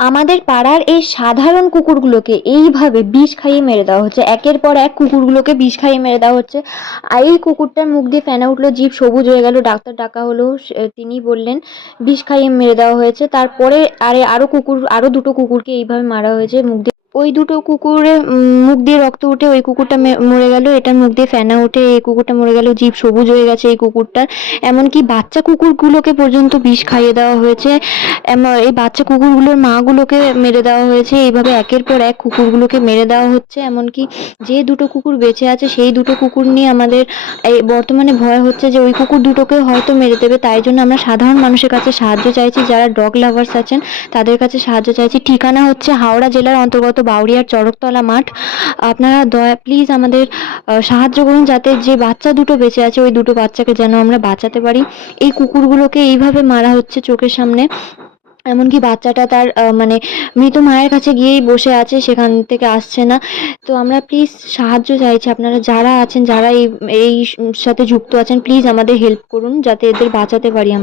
আমাদের পাড়ার এই সাধারণ কুকুরগুলোকে এইভাবে বিষ খাইয়ে মেরে দেওয়া হচ্ছে, একের পর এক কুকুরগুলোকে বিষ খাইয়ে মেরে দেওয়া হচ্ছে। আর এই কুকুরটার মুখ দিয়ে ফেনা উঠলো, জিভ সবুজ হয়ে গেল, ডাক্তার ডাকা হলো, তিনি বললেন বিষ খাইয়ে মেরে দেওয়া হয়েছে। তারপরে আরো দুটো কুকুরকে এইভাবে মারা হয়েছে মুখ দিয়ে। ওই দুটো কুকুরের মুখ দিয়ে রক্ত উঠে ওই কুকুরটা মরে গেল, এটার মুখ দিয়ে ফেনা উঠে এই কুকুরটা মরে গেল, জিভ সবুজ হয়ে গেছে এই কুকুরটার। এমনকি বাচ্চা কুকুরগুলোকে পর্যন্ত বিষ খাইয়ে দেওয়া হয়েছে। এই বাচ্চা কুকুরগুলোর মাগুলোকে মেরে দেওয়া হয়েছে। এইভাবে একের পর এক কুকুরগুলোকে মেরে দেওয়া হচ্ছে। এমনকি যে দুটো কুকুর বেঁচে আছে সেই দুটো কুকুর নিয়ে আমাদের এই বর্তমানে ভয় হচ্ছে যে ওই কুকুর দুটোকে হয়তো মেরে দেবে। তাই জন্য আমরা সাধারণ মানুষের কাছে সাহায্য চাইছি, যারা ডগ লাভার্স আছেন তাদের কাছে সাহায্য চাইছি। ঠিকানা হচ্ছে হাওড়া জেলার অন্তর্গত বাউরিয়ার চড়কতলা মাঠ। আপনারা প্লিজ আমাদের সাহায্য করুন, যাতে যে বাচ্চা দুটো বেঁচে আছে ওই দুটো বাচ্চাকে যেন আমরা বাঁচাতে পারি। এই কুকুরগুলোকে এইভাবে মারা হচ্ছে চোখের সামনে। এমনকি বাচ্চাটা তার মানে মৃত মায়ের কাছে গিয়েই বসে আছে, সেখান থেকে আসছে না। তো আমরা প্লিজ সাহায্য চাইছি, আপনারা যারা আছেন, যারা এই সাথে যুক্ত আছেন, প্লিজ আমাদের হেল্প করুন যাতে এদের বাঁচাতে পারি আমরা।